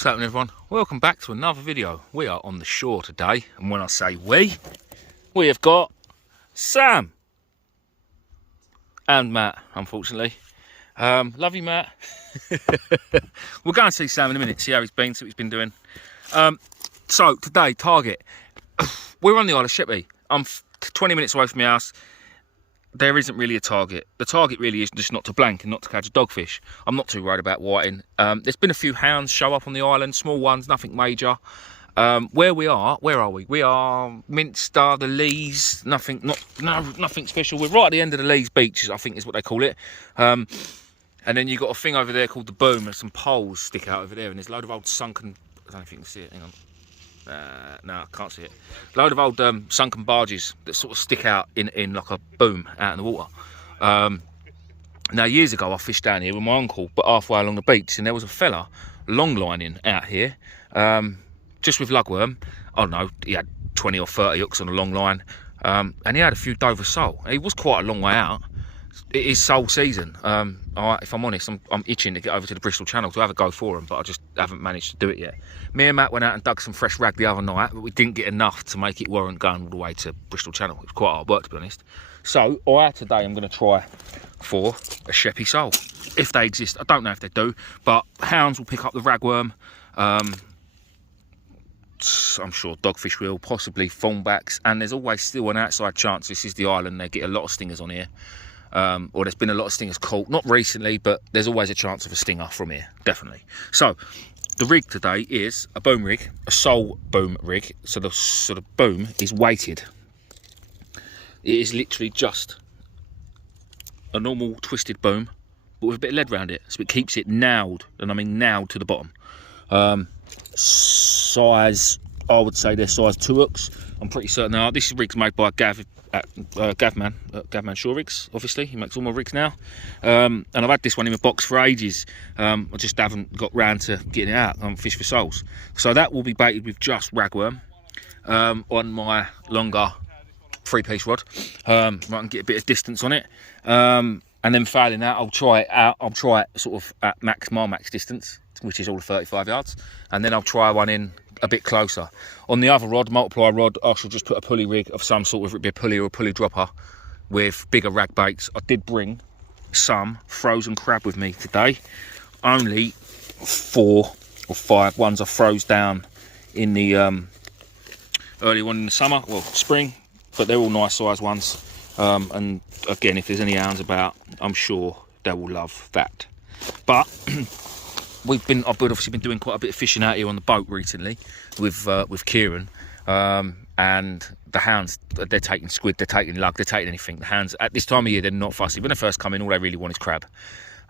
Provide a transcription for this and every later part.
What's happening, everyone? Welcome back to another video. We are on the shore today, and when I say we have got Sam and Matt, unfortunately. Love you, Matt. We'll go and see Sam in a minute, see how he's been, see what he's been doing. So today, target. We're on the Isle of Sheppey. I'm 20 minutes away from my house. There isn't really a target. The target really is just not to blank and not to catch a dogfish. I'm not too worried about whiting. There's been a few hounds show up on the island, small ones, nothing major. Where are we? We are Minster, the Lees, nothing special. We're right at the end of the Lees Beach, I think is what they call it. And then you've got a thing over there called the Boom, and some poles stick out over there, and there's a load of old sunken, I don't know if you can see it, hang on. No, I can't see it. A load of old sunken barges that sort of stick out in like a boom out in the water. Now, years ago, I fished down here with my uncle, but halfway along the beach, and there was a fella long lining out here, just with lugworm. I don't know, he had 20 or 30 hooks on a long line, and he had a few Dover sole. He was quite a long way out. It is sole season. If I'm honest, I'm itching to get over to the Bristol Channel to have a go for them, but I just haven't managed to do it yet. Me and Matt went out and dug some fresh rag the other night, but we didn't get enough to make it warrant going all the way to Bristol Channel. It was quite hard work, to be honest. So today I'm going to try for a Sheppey sole, if they exist. I don't know if they do, but hounds will pick up the ragworm. I'm sure dogfish will, possibly thornbacks, and there's always still an outside chance. This is the island, they get a lot of stingers on here. Or there's been a lot of stingers caught, not recently, but there's always a chance of a stinger from here, definitely. So the rig today is a boom rig, a sole boom rig. So the boom is weighted. It is literally just a normal twisted boom, but with a bit of lead around it, so it keeps it nailed, and I mean nailed to the bottom. Size, I would say they're size 2 hooks. I'm pretty certain now. This rig's made by Gavman Shore Rigs, obviously. He makes all my rigs now. And I've had this one in my box for ages. I just haven't got round to getting it out. I'm fish for soles. So that will be baited with just ragworm on my longer 3-piece rod. I can get a bit of distance on it. And then failing that, I'll try it out. I'll try it sort of at my max distance, which is all 35 yards. And then I'll try one in a bit closer. On the other rod, multiply rod, I shall just put a pulley rig of some sort, whether it be a pulley or a pulley dropper, with bigger rag baits. I did bring some frozen crab with me today. Only 4 or 5 ones I froze down in the early one in the summer, well, spring, but they're all nice size ones. And again, if there's any hounds about, I'm sure they will love that. But I've obviously been doing quite a bit of fishing out here on the boat recently with Kieran, and the hounds, they're taking squid, they're taking lug, they're taking anything. The hounds at this time of year, they're not fussy. When they first come in, all they really want is crab.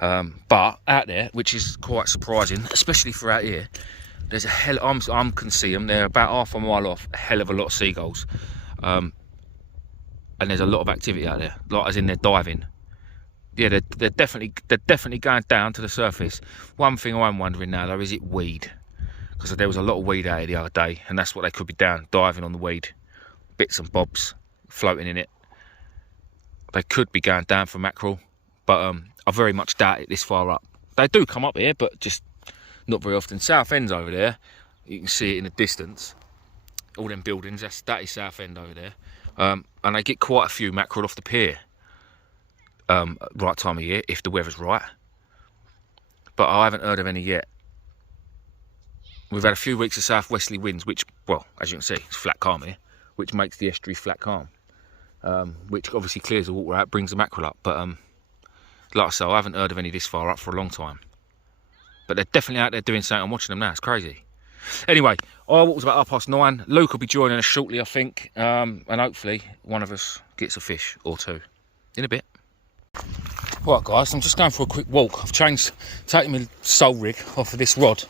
But out there, which is quite surprising, especially for out here, there's a hell. I can see them. They're about half a mile off. A hell of a lot of seagulls, and there's a lot of activity out there. Like as in they're diving. Yeah, they're definitely going down to the surface. One thing I'm wondering now though, is it weed? Because there was a lot of weed out here the other day, and that's what they could be down, diving on the weed, bits and bobs floating in it. They could be going down for mackerel, but I very much doubt it this far up. They do come up here, but just not very often. South End's over there, you can see it in the distance. All them buildings, that is South End over there, and they get quite a few mackerel off the pier. Right time of year, if the weather's right, but I haven't heard of any yet. We've had a few weeks of southwesterly winds, which, well, as you can see, it's flat calm here, which makes the estuary flat calm, which obviously clears the water out, brings the mackerel up. But like I say, I haven't heard of any this far up for a long time, but they're definitely out there doing something. I'm watching them now, it's crazy. Anyway, I was about 9:30. Luke will be joining us shortly, I think, and hopefully one of us gets a fish or two in a bit. Right guys, I'm just going for a quick walk. I've taken my sole rig off of this rod.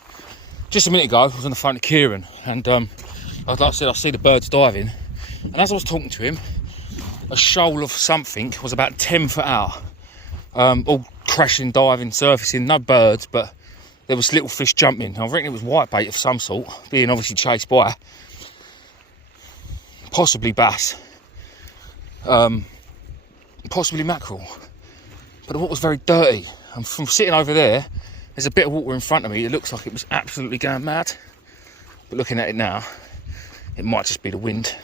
Just a minute ago, I was on the phone to Kieran, and like I said, I see the birds diving, and as I was talking to him, a shoal of something was about 10 foot out, all crashing, diving, surfacing, no birds, but there was little fish jumping. I reckon it was whitebait of some sort, being obviously chased by possibly bass, possibly mackerel. But the water was very dirty, and from sitting over there, There's a bit of water in front of me. It looks like it was absolutely going mad. But looking at it now, it might just be the wind.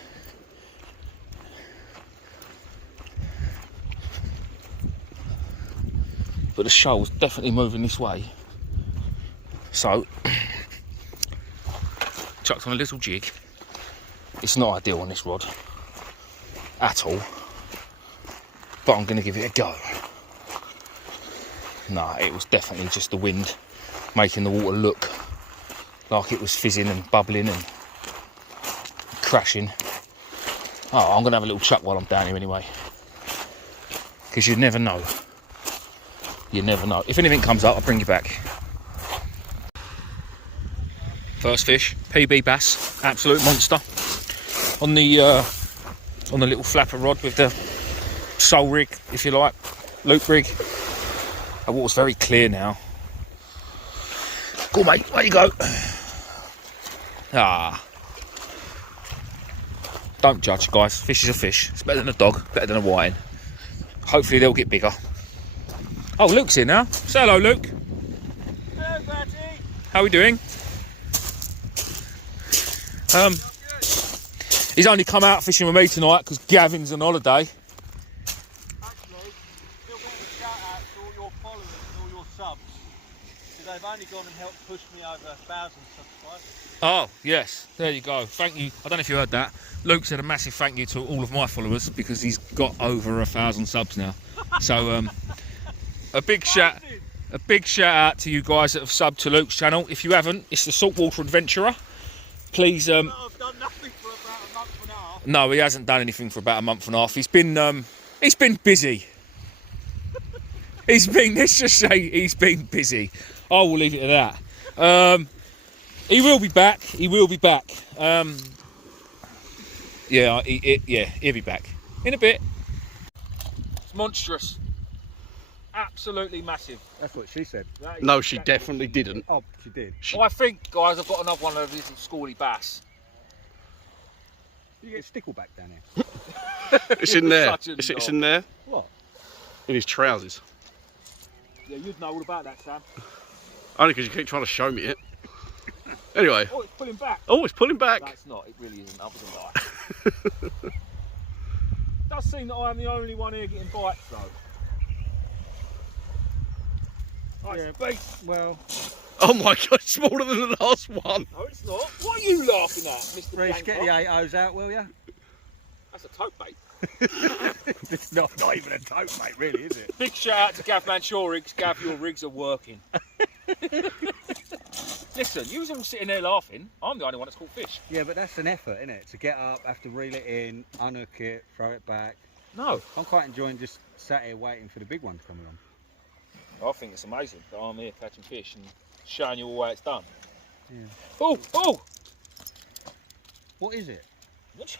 But the shoal's definitely moving this way. So, chucked on a little jig. It's not ideal on this rod at all, but I'm going to give it a go. No, it was definitely just the wind making the water look like it was fizzing and bubbling and crashing. Oh, I'm going to have a little chuck while I'm down here anyway, because you never know. You never know. If anything comes up, I'll bring you back. First fish, PB bass, absolute monster. On the little flapper rod with the sole rig, if you like, loop rig. The water's very clear now. Go on, mate, where you go? Ah. Don't judge, guys. Fish is a fish. It's better than a dog, better than a whiting. Hopefully they'll get bigger. Oh, Luke's here now. Say hello, Luke. Hello, Bertie. How are we doing? He's only come out fishing with me tonight because Gavin's on holiday. Actually, still getting a shout out to all your followers and all your subs. Because they've only gone and helped push me over 1,000 subscribers. Oh, yes. There you go. Thank you. I don't know if you heard that. Luke said a massive thank you to all of my followers because he's got over 1,000 subs now. So, a big shout out to you guys that have subbed to Luke's channel. If you haven't, it's the Saltwater Adventurer. Please. I've done nothing for about a month and a half. No, he hasn't done anything for about a month and a half. He's been busy. Let's just say he's been busy. I will leave it at that. He will be back. He will be back. Yeah, he'll be back in a bit. It's monstrous. Absolutely massive. That's what she said. No, she definitely didn't. Oh, she did. I think, guys, I've got another one of these schooly bass. You get stickleback down here. It's in there. Such a It's knob. in there. What? In his trousers. Yeah, you'd know all about that, Sam. Only because you keep trying to show me it. Anyway. Oh, it's pulling back. Oh, it's pulling back. No, it's not. It really isn't. Other than that. It does seem that I am the only one here getting bites, though. Yeah, well, Oh my god, it's smaller than the last one. No, it's not. What are you laughing at, Mr. Reece, get the Blanco? 8-O's out, will you? That's a tote bait. It's not even a tote, mate, really, is it? Big shout out to Gav Manshore Rigs. Gav, your rigs are working. Listen, you was all sitting there laughing. I'm the only one that's caught fish. Yeah, but that's an effort, isn't it? To get up, have to reel it in, unhook it, throw it back. No. I'm quite enjoying just sat here waiting for the big ones coming on. I think it's amazing that I'm here catching fish and showing you all how it's done. Yeah. Oh, oh! What is it? It's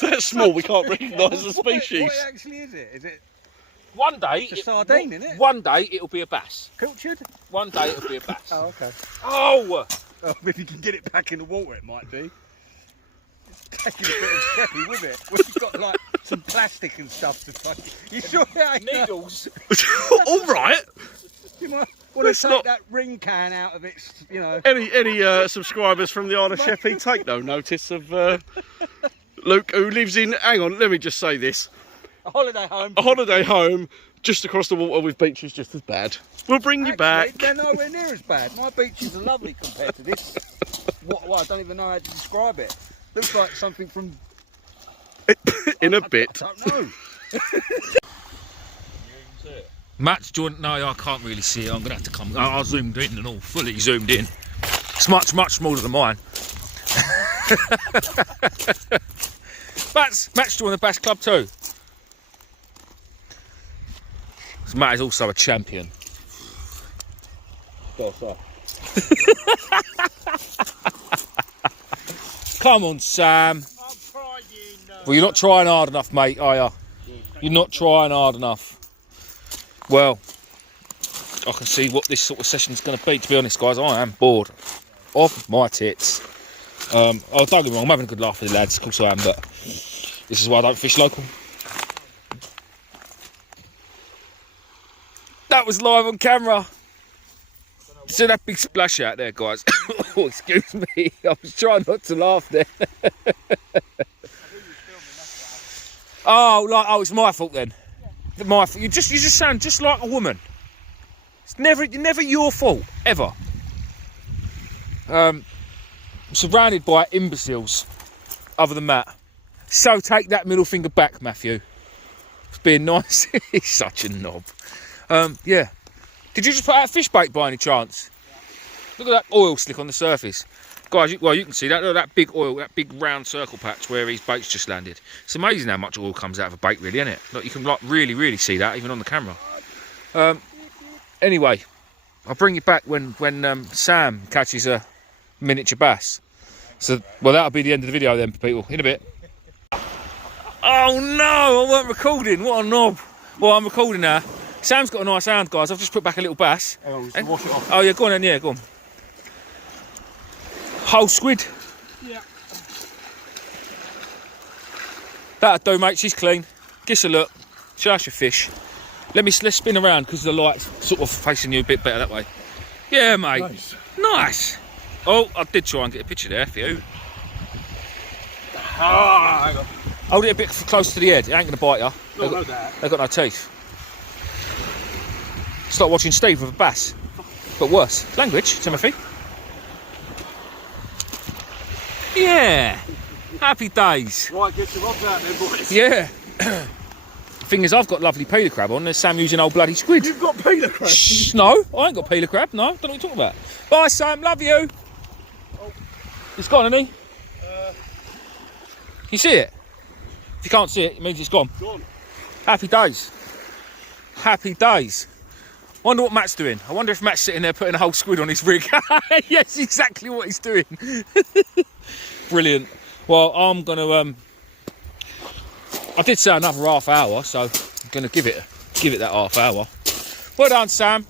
that small we can't recognise the species. What actually is it? Is it One day, It's a sardine, isn't it? One day it'll be a bass. pilchard? One day it'll be a bass. Oh, okay. Oh! Oh, if you can get it back in the water, it might be. It's taking a bit of sheppy with it. We've got like some plastic and stuff to fuck it. You sure it ain't? Needles. All right. You might want to It's take not- that ring can out of its, you know. Any subscribers from the Isle of Sheppey, take no notice of Luke, who lives in, hang on, let me just say this, A holiday home. a holiday home just across the water with beaches just as bad. We'll bring you back. They're nowhere near as bad. My beaches are lovely compared to this. What I don't even know how to describe it. Looks like something from. In a bit. I don't know. Matt's joint. No, I can't really see it. I'm gonna have to come. I zoomed in and all, fully zoomed in. It's much smaller than mine. Matt's joined the Bass Club too. So Matt is also a champion. Come on, Sam. I'm trying. Well, you're not trying hard enough, mate, are you? You're not trying hard enough. Well, I can see what this sort of session's going to be, to be honest, guys. I am bored of my tits. Oh, don't get me wrong, I'm having a good laugh with the lads, of course I am, but this is why I don't fish local. That was live on camera. See that big splash out there, guys? Oh, excuse me. I was trying not to laugh there. Oh, it's my fault then. Yeah. My fault. You just sound just like a woman. It's never your fault ever. I'm surrounded by imbeciles. Other than that, so take that middle finger back, Matthew. It's being nice. He's such a knob. Yeah. Did you just put out a fish bait by any chance? Yeah. Look at that oil slick on the surface. Guys, you can see that. Look at that big oil, that big round circle patch where his bait's just landed. It's amazing how much oil comes out of a bait, really, isn't it? Look, you can like really see that even on the camera. Anyway, I'll bring you back when Sam catches a miniature bass. So, well, that'll be the end of the video then, people. In a bit. Oh no, I weren't recording. What a knob. Well, I'm recording now. Sam's got a nice hound, guys. I've just put back a little bass. Oh, wash it off. Oh yeah, go on then. Yeah, go on. Whole squid. Yeah. That'll do, mate. She's clean. Give us a look. Show us your fish. Let's spin around because the light's sort of facing you a bit better that way. Yeah, mate. Nice. Oh, I did try and get a picture there for you. Hang on. Hold it a bit close to the head. It ain't going to bite you. They've got no teeth. It's like watching Steve with a bass, but worse. Language, Timothy. Yeah. Happy days. Right, get your rods out there, boys. Yeah. The thing is, I've got lovely peeler crab on. There's Sam using old bloody squid. You've got peeler crab? Shh, no, I ain't got peeler crab. No, don't know what you're talking about. Bye, Sam. Love you. Oh. It's gone, hasn't he? You see it? If you can't see it, it means it's gone. Gone. Happy days. Happy days. Wonder what Matt's doing. I wonder if Matt's sitting there putting a whole squid on his rig. Yes, exactly what he's doing. Brilliant. Well, I'm gonna. I did say another half hour, so I'm gonna give it that half hour. Well done, Sam.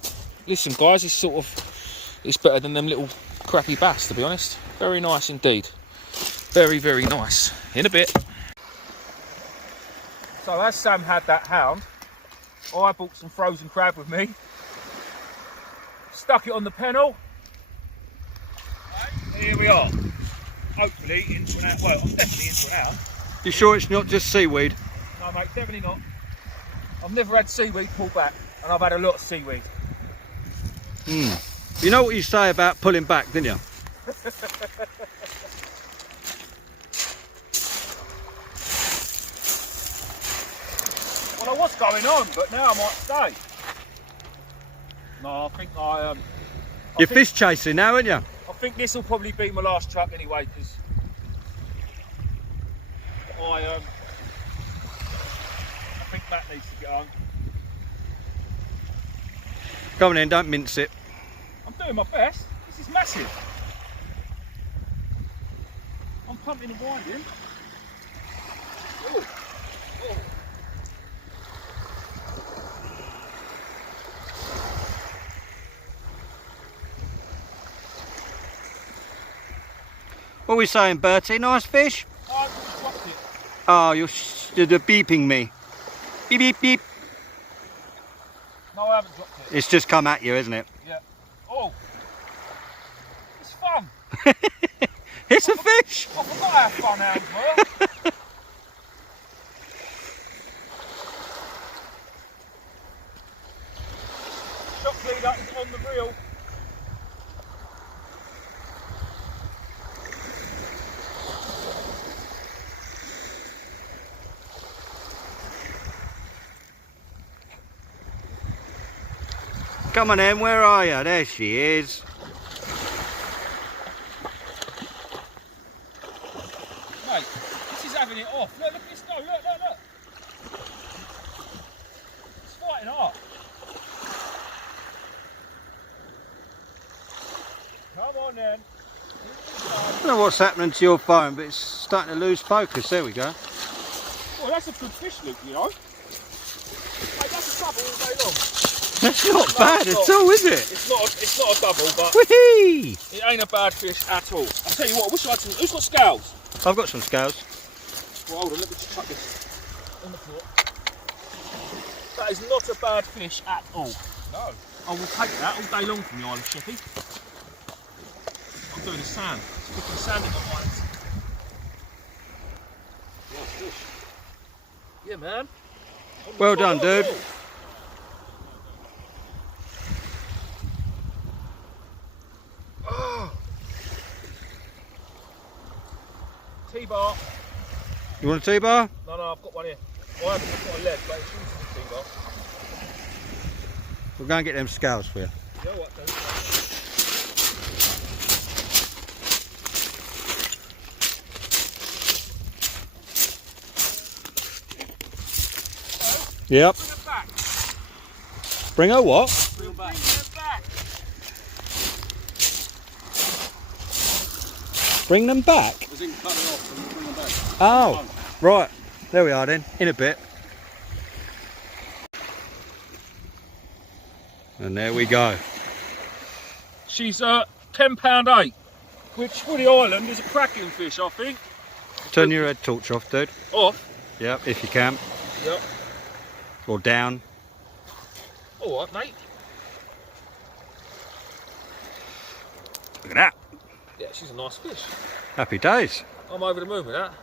Listen, guys, it's better than them little crappy bass, to be honest. Very nice indeed. Very nice. In a bit. So as Sam had that hound, I bought some frozen crab with me. Stuck it on the pennel. Right, here we are. Hopefully into an hour. Well, I'm definitely into an hour. You sure it's not just seaweed? No, mate, definitely not. I've never had seaweed pull back, and I've had a lot of seaweed. You know what you say about pulling back, didn't you? Well, I was going on, but now I might stay. No, I think You're fish chasing now, aren't you? I think this will probably be my last truck anyway, because I think Matt needs to get home. Come on then, don't mince it. I'm doing my best. This is massive. I'm pumping and winding. Oh. Oh. What are we saying, Bertie? Nice fish? Oh, I just dropped it. Oh, you're beeping me. Beep, beep, beep. No, I haven't dropped it. It's just come at you, isn't it? Yeah. Oh. It's fun. It's a fish. I forgot how fun hounds were. Shock leader is on the reel. Come on then, where are you? There she is. Mate, this is having it off. Look at this go. Look. It's fighting hard. Come on then. I don't know what's happening to your phone, but it's starting to lose focus. There we go. Well, that's a good fish, Luke, you know. Mate, that's a double all day long. That's not bad at all, is it? It's not a double, but Whee! it ain't a bad fish at all. I'll tell you what, who's got scales? I've got some scales. Well, hold on, let me just chuck this on the floor. That is not a bad fish at all. No. I will take that all day long from the Isle of Sheppey. I'm doing the sand. It's picking sand in my lines. Nice fish. Yeah, man. Well done, dude. Oh. T-bar. You want a T-bar? No, I've got one here. I haven't got a lead, but it's used to T-bar. We'll go and get them scales for you. Yeah, what, dude? Yep. Bring them back. Bring her what? Bring them back. Bring them back? As in cut it off and bring them back. Oh, right. There we are then, in a bit. And there we go. She's £10.8, which for the island is a cracking fish, I think. Turn your head torch off, dude. Off. Yep, if you can. Yep. Or down. All right, mate. Look at that. Yeah, she's a nice fish. Happy days. I'm over the moon with that.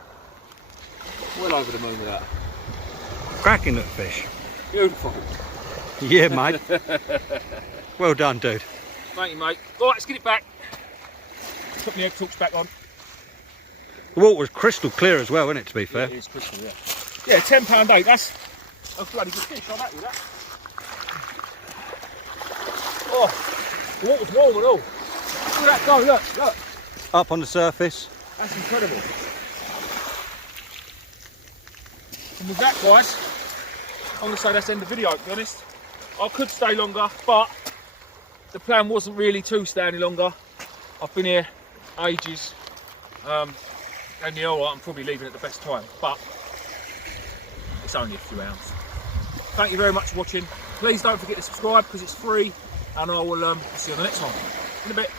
Well over the moon with that. Cracking little fish. Beautiful. Yeah, mate. Well done, dude. Thank you, mate. All right, let's get it back. Put my head torch back on. The water was crystal clear as well, isn't it, to be fair? Yeah, it is crystal, yeah. Yeah, £10.8, that's a bloody good fish, I'm happy with that. Oh, the water's warm and all. Look at that go, look. Up on the surface. That's incredible. And with that, guys, I'm going to say that's the end of the video, to be honest. I could stay longer, but the plan wasn't really to stay any longer. I've been here ages, and yeah, all right, I'm probably leaving at the best time, but it's only a few hours. Thank you very much for watching. Please don't forget to subscribe because it's free, and I will see you on the next one. In a bit.